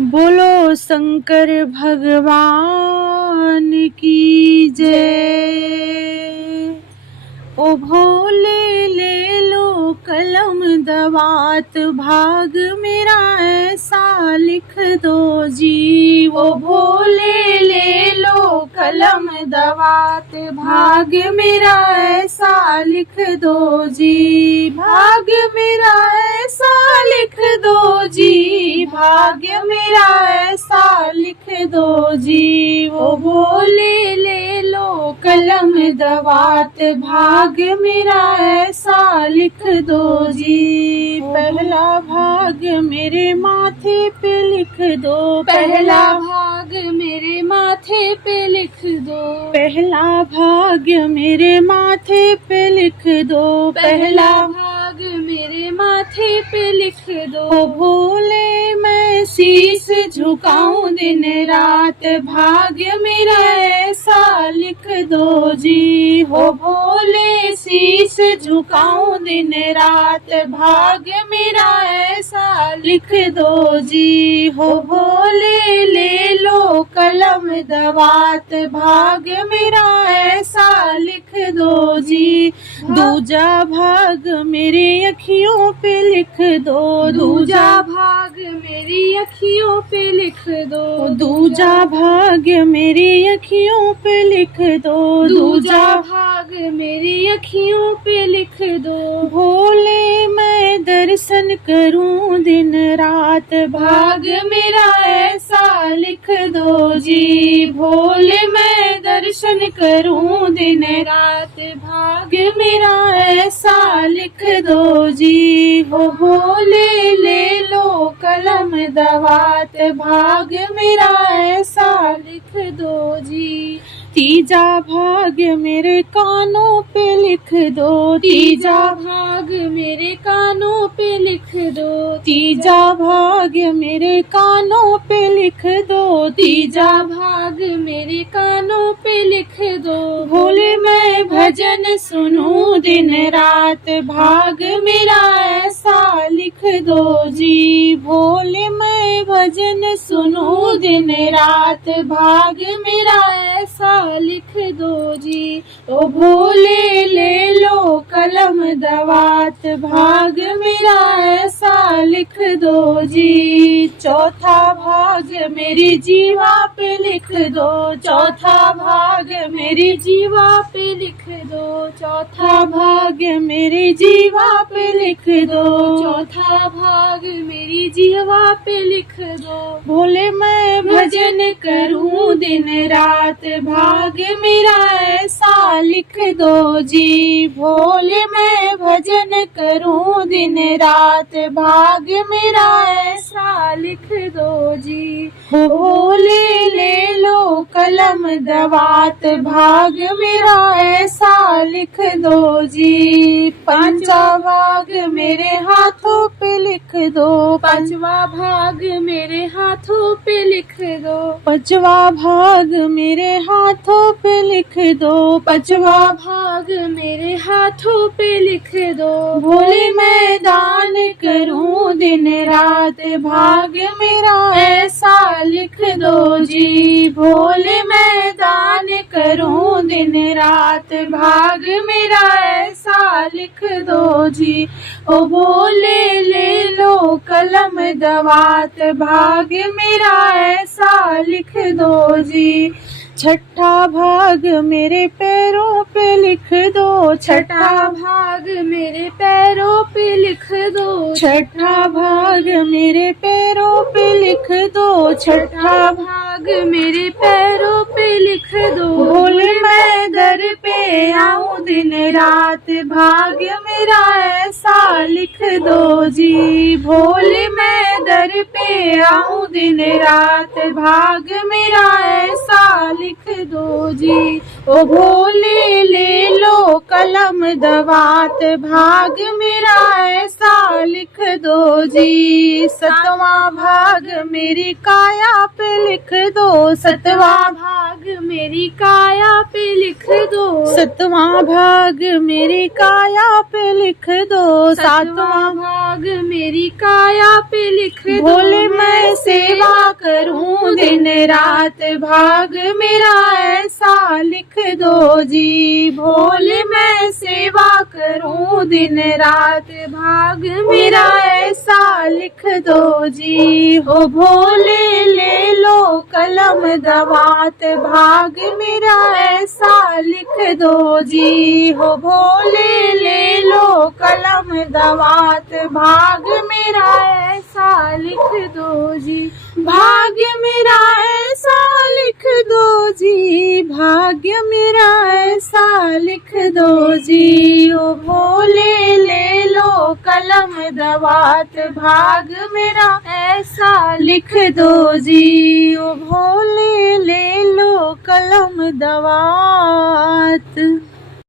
बोलो शंकर भगवान की जय। ओ भोले ले लो कलम दवात, भाग मेरा ऐसा लिख दो जी। ओ भोले ले लो कलम दवात, भाग मेरा ऐसा लिख दो जी। भाग्य मेरा ऐसा लिख दो जी, भाग्य मेरा ऐसा लिख दो जी। वो भोले ले लो कलम दवात, भाग्य मेरा ऐसा लिख दो जी। पहला भाग मेरे माथे पे लिख दो, पहला भाग मेरे माथे पे लिख दो। पहला भाग मेरे माथे पे लिख दो, पहला भाग मेरे माथे पे लिख दो। ओ भोले मैं शीश झुकाऊं दिन रात, भाग्य मेरा ऐसा लिख दो जी। हो भोले शीश झुकाऊं दिन रात, भाग्य मेरा ऐसा लिख दो जी। हो भोले ले लो कलम दवात, भाग्य मेरा ऐसा लिख दो जी। दूजा भाग मेरी अखियों पे लिख दो, दूजा भाग मेरी अखियों पे लिख दो। दूजा भाग मेरी अखियों पे लिख दो, दूजा भाग मेरी अखियों पे लिख दो। भोले मैं दर्शन करूं दिन रात, भाग्य मेरा ऐसा लिख दो जी। भोले मैं दर्शन करूं दिन रात, भाग्य मेरा ऐसा लिख दो जी। हो भोले ले लो कलम दवात, भाग्य मेरा ऐसा लिख दो जी। तीजा भाग मेरे कानों पे लिख दो, तीजा भाग मेरे कानों पे लिख दो। तीजा भाग मेरे कानों पे लिख दो, तीजा भाग मेरे कानों पे लिख दो। भोले मैं भजन सुनूं दिन रात, भाग मेरा ऐसा लिख दो जी। भोले मैं भजन सुनूं दिन रात, भाग मेरा ऐसा लिख दो जी। ओ भोले ले लो कलम दवात, भाग मेरा ऐसा लिख दो जी। चौथा भाग मेरी जीवा पे लिख दो, चौथा भाग मेरी जीवा पे लिख दो। चौथा भाग मेरी जीवा पे लिख दो, चौथा भाग मेरी जीवा पे लिख दो। भोले मैं भजन करूं दिन रात, भाग्य मेरा ऐसा लिख दो जी। भोले मैं भजन करूं दिन रात, भाग्य मेरा ऐसा लिख दो जी। भोले ले लो कलम दवात, भाग्य मेरा ऐसा लिख दो जी। पांचवा भाग मेरे हाथों पे लिख दो, पांचवा भाग मेरे हाथों पे लिख दो। पांचवा भाग मेरे हाथों पे लिख दो, पांचवा भाग मेरे हाथों पे लिख दो। भोले मैं दान करूं दिन रात, भाग्य मेरा ऐसा लिख दो जी। भोले मैं दान करूं दिन रात, भाग्य मेरा ऐसा लिख दो जी। ओ भोले ले लो कलम दवात, भाग्य मेरा ऐसा लिख दो जी। छठा भाग मेरे पैरों पे लिख दो, छठा भाग मेरे पैरों पे लिख दो। छठा भाग मेरे पैरों पे लिख दो, छठा भाग मेरे पैरों पे लिख दो। भोले मैं दर पे आऊं दिन रात, भाग्य मेरा ऐसा लिख दो जी। भोले मैं दर पे आऊं दिन रात, भाग्य मेरा ऐसा लिख दो जी। ओ भोले ले लो कलम दवात, भाग्य मेरा ऐसा लिख दो जी। सतवां भाग मेरी काया पे लिख दो, सतवां भाग मेरी काया पे लिख दो। सतवां भाग मेरी काया पे लिख दो, सातवां भाग मेरी काया पे लिख दो। भोले मैं सेवा दिन रात भाग मेरा ऐसा लिख दो जी। भोले मैं सेवा करूं दिन रात भाग मेरा ऐसा लिख दो जी। हो भोले ले लो कलम दवात भाग मेरा ऐसा लिख दो जी। हो भोले ले लो कलम दवात भाग मेरा ऐसा लिख दो जी। भाग्य मेरा ऐसा लिख दो जी। भाग्य मेरा ऐसा लिख दो जी। ओ भोले ले लो कलम दवात भाग मेरा ऐसा लिख दो जी। ओ भोले ले लो कलम दवात।